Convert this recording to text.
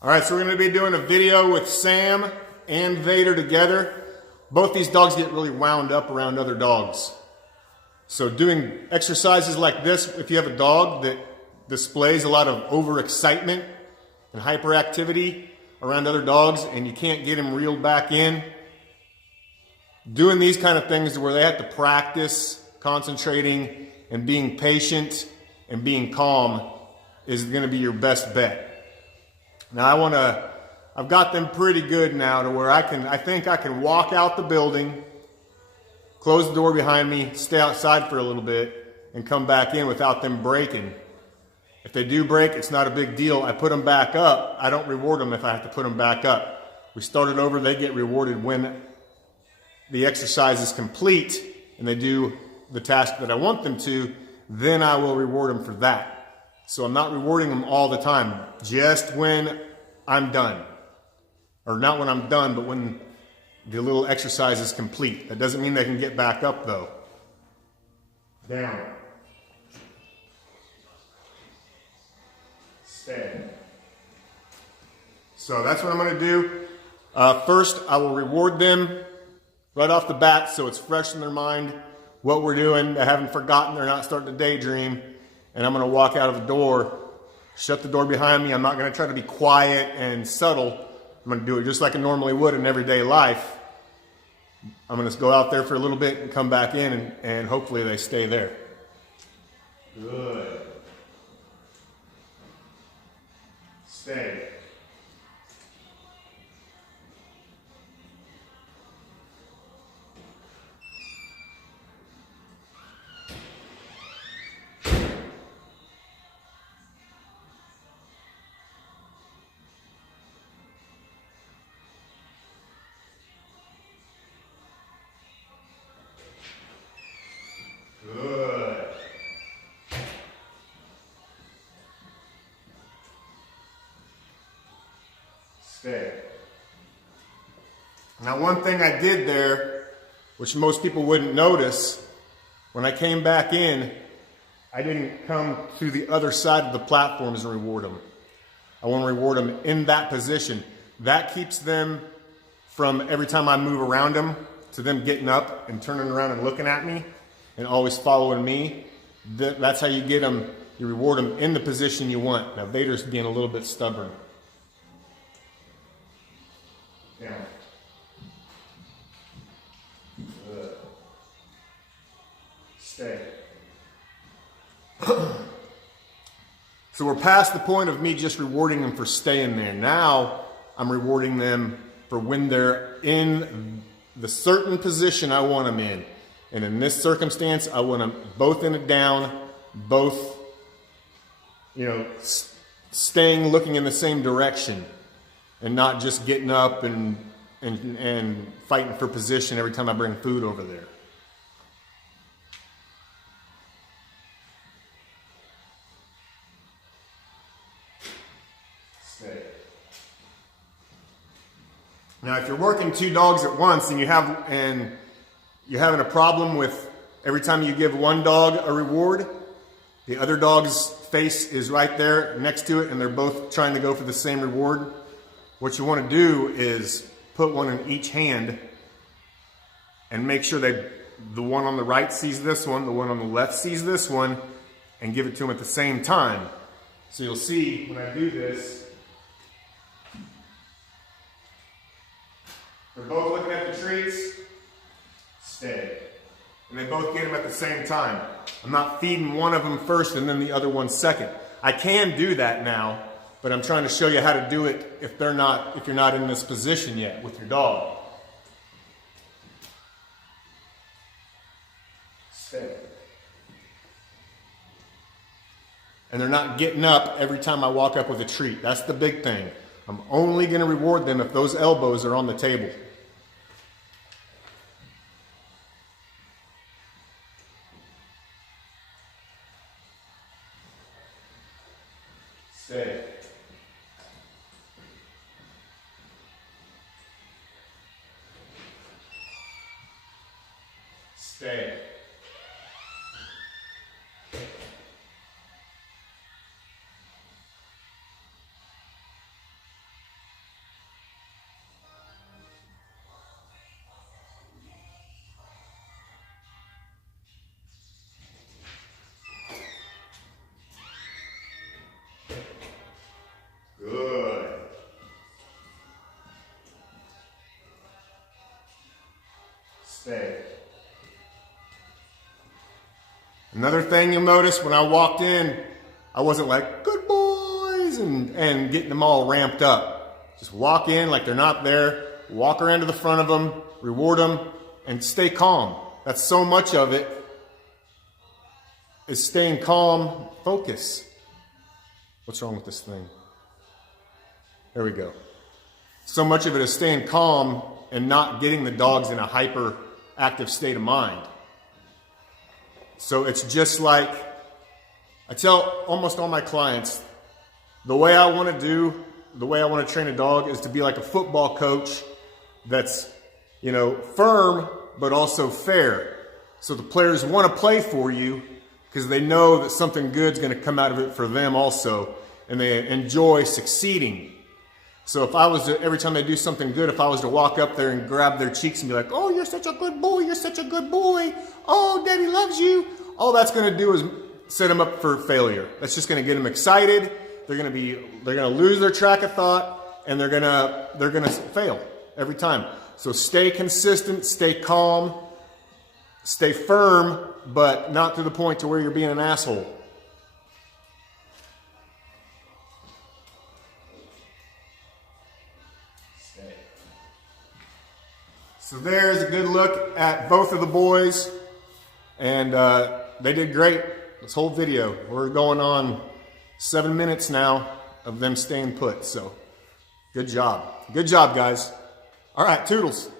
All right, so we're going to be doing a video with Sam and Vader together. Both these dogs get really wound up around other dogs. So doing exercises like this, if you have a dog that displays a lot of overexcitement and hyperactivity around other dogs and you can't get him reeled back in, doing these kind of things where they have to practice concentrating and being patient and being calm is going to be your best bet. Now I've got them pretty good now to where I think I can walk out the building, close the door behind me, stay outside for a little bit, and come back in without them breaking. If they do break, it's not a big deal. I put them back up. I don't reward them if I have to put them back up. We start it over. They get rewarded when the exercise is complete and they do the task that I want them to. Then I will reward them for that. So I'm not rewarding them all the time, just when I'm done. Or not when I'm done, but when the little exercise is complete. That doesn't mean they can get back up though. Down. Stay. So that's what I'm going to do. First, I will reward them right off the bat so it's fresh in their mind what we're doing. They haven't forgotten. They're not starting to daydream. And I'm going to walk out of the door, shut the door behind me. I'm not going to try to be quiet and subtle. I'm going to do it just like I normally would in everyday life. I'm going to go out there for a little bit and come back in and hopefully they stay there. Good. Stay. Good. Stay. Now, one thing I did there, which most people wouldn't notice, when I came back in, I didn't come to the other side of the platforms and reward them. I want to reward them in that position. That keeps them from every time I move around them to them getting up and turning around and looking at me and always following me. That's how you get them, you reward them in the position you want. Now Vader's being a little bit stubborn. Down. Good. Stay. So we're past the point of me just rewarding them for staying there. Now I'm rewarding them for when they're in the certain position I want them in. And in this circumstance, I want them both in a down, both, staying looking in the same direction and not just getting up and fighting for position every time I bring food over there. Stay. Now, if you're working two dogs at once and you're having a problem with every time you give one dog a reward, the other dog's face is right there next to it and they're both trying to go for the same reward, what you want to do is put one in each hand and make sure the one on the right sees this one, the one on the left sees this one, and give it to them at the same time. So you'll see when I do this, they're both looking at the treats. Stay. And they both get them at the same time. I'm not feeding one of them first and then the other one second. I can do that now, but I'm trying to show you how to do it if you're not in this position yet with your dog. Stay. And they're not getting up every time I walk up with a treat. That's the big thing. I'm only going to reward them if those elbows are on the table. Stay. Stay. Stay. Another thing you'll notice when I walked in, I wasn't like, good boys, and getting them all ramped up. Just walk in like they're not there, walk around to the front of them, reward them, and stay calm. That's so much of it is staying calm, focus. What's wrong with this thing? There we go. So much of it is staying calm and not getting the dogs in a hyperactive state of mind. So it's just like, I tell almost all my clients, the way I want to train a dog is to be like a football coach that's, firm, but also fair. So the players want to play for you because they know that something good's going to come out of it for them also, and they enjoy succeeding. So if I was to, every time they do something good, if I was to walk up there and grab their cheeks and be like, oh, you're such a good boy, you're such a good boy, oh, daddy loves you, all that's going to do is set them up for failure. That's just going to get them excited. They're going to lose their track of thought, and they're going to fail every time. So stay consistent, stay calm, stay firm, but not to the point to where you're being an asshole. Stay. So there's a good look at both of the boys, and they did great this whole video. We're going on 7 minutes now of them staying put, so good job. Good job, guys. All right, toodles.